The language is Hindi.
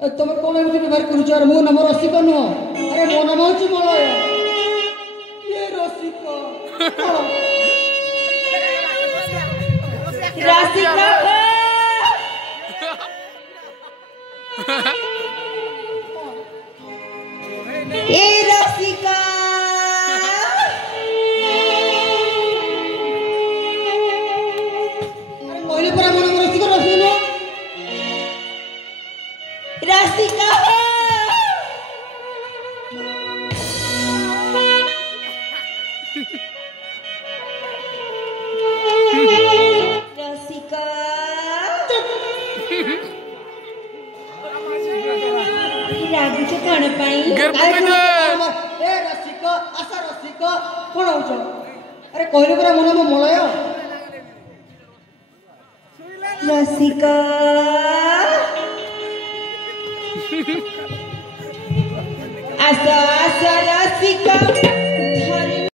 तुम कौन एमती व्यवहार करुच यार मो नाम रसिक नुह अरे मो नाम हूँ मलय ये रसिक रसिक ए रसिका अरे कहले परा मो नाम रसिक रसिक नुह रसिका रसिका रागुच कौन पाई ए रसिक आशा रसिक कौन होच अरे कहले परा मो नाम मलय रसिका आशा आशा रसिका